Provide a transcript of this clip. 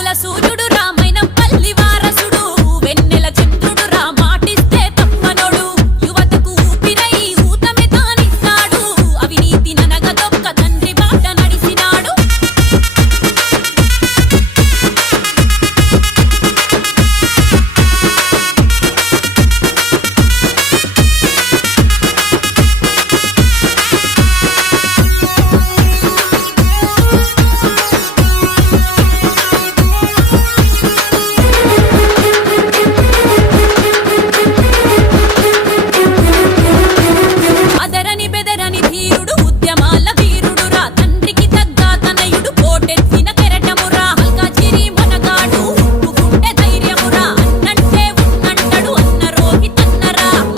రంగుల సూర్యుడు